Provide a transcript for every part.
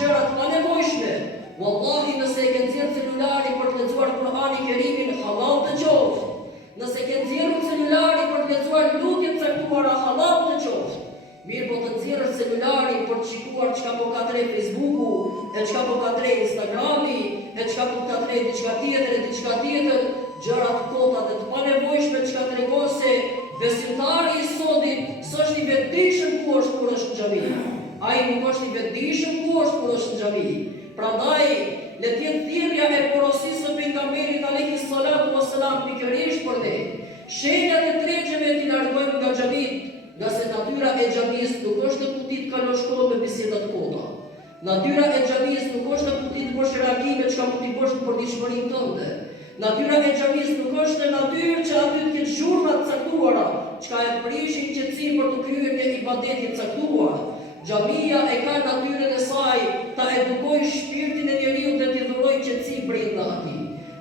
gjëra të panevojshme. Wallahi, nëse e ke nxjerrë celularin për të lexuar Kur'anin e Kerimin, halal të qoftë. Nëse ke nxjerrë celularin për të lexuar lutjet e caktuara, halal të qoftë. Mirë, po të nxjerrësh celularin për të shikuar çka po ka tre Facebooku, e çka po ka tre Instagrami, e çka po ka tre diçka tjetër, gjëra të kota dhe të panevojshme çka tregon se besimtari i sotit s'është i vetëdijshëm ku është kur është në xhami. Ai nuk është i vetëdijshëm ku është kur është në xhami. Prandaj, le të jetë thirrja e porosisë së pejgamberit alayhi salatu wassalam pikërisht për ne. Shenjat e tregjeve t'i largojmë nga xhamit, nga se natyra e xhamisë nuk është të kuti të kalosh kohë me biseda të kota. Natyra e xhamisë nuk është të kuti të bësh reagime çka mund t'i bësh në përditshmërinë tënde. Natyra e xhamisë nuk është e natyrë që aty të ketë zhurma të caktuara, çka e prishin qetësinë për të kryer një ibadet të caktuar. Xhamia e ka natyrën e saj ta edukojë shpirtin e njeriu dhe t'i dhurojë qetësi brenda atij.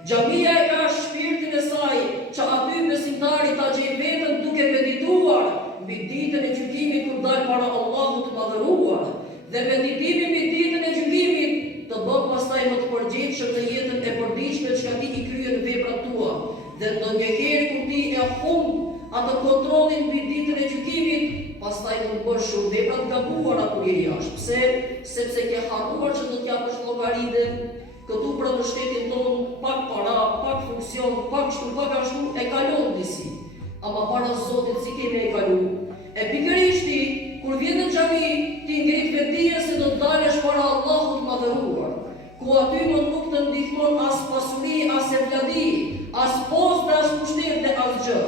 Xhamia e ka shpirtin e saj që aty besimtari ta gjejë veten duke medituar mbi ditën e gjykimit kur dal para Allahut të madhëruar. Dhe meditimi mbi ditën e gjykimit të bën pastaj më të përgjithshëm në jetën e përditshme që ti i kryen veprat tua. Dhe ndonjëherë kur ti e humb atë kontrollin mbi ditën e gjykimit, pastaj mund të bësh shumë vepra të gabuara kur je jashtë. Pse? Sepse ke harruar që do t'japësh llogaritë këtu për në shtetin tonë, pak para, pak funksion, pak kështu, pak ashtu, e kalon disi. Ama para Zotit si kemi e kalu. E pikërisht kur vjen në xhami, ti ngrit vetdijen se do të dalësh para Allahut të madhëruar, ku aty nuk të ndihmon as pasuri, as evladi, as postë, as pushtet dhe as gjë.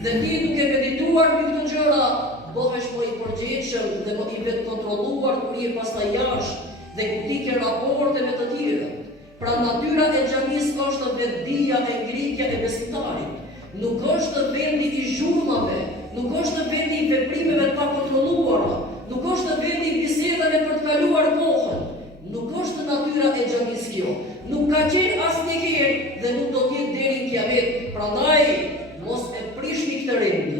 Dhe ti duke medituar mbi këto gjëra, bëhesh më i përgjithshëm dhe më i vetë kontrolluar kur je pastaj jashtë dhe ku ti ke raporte me të tjerët. Pra natyra e xhamisë është vetdia e ngritja e besimtarit. Nuk është vendi i zhurmave, nuk është vendi i veprimeve të pakontrolluara, nuk është vendi i bisedave për të kaluar kohën. Nuk është natyra e xhamisë kjo. Nuk ka qenë asnjëherë dhe nuk do të jetë deri në kiamet. Prandaj mos e prishni këtë rend.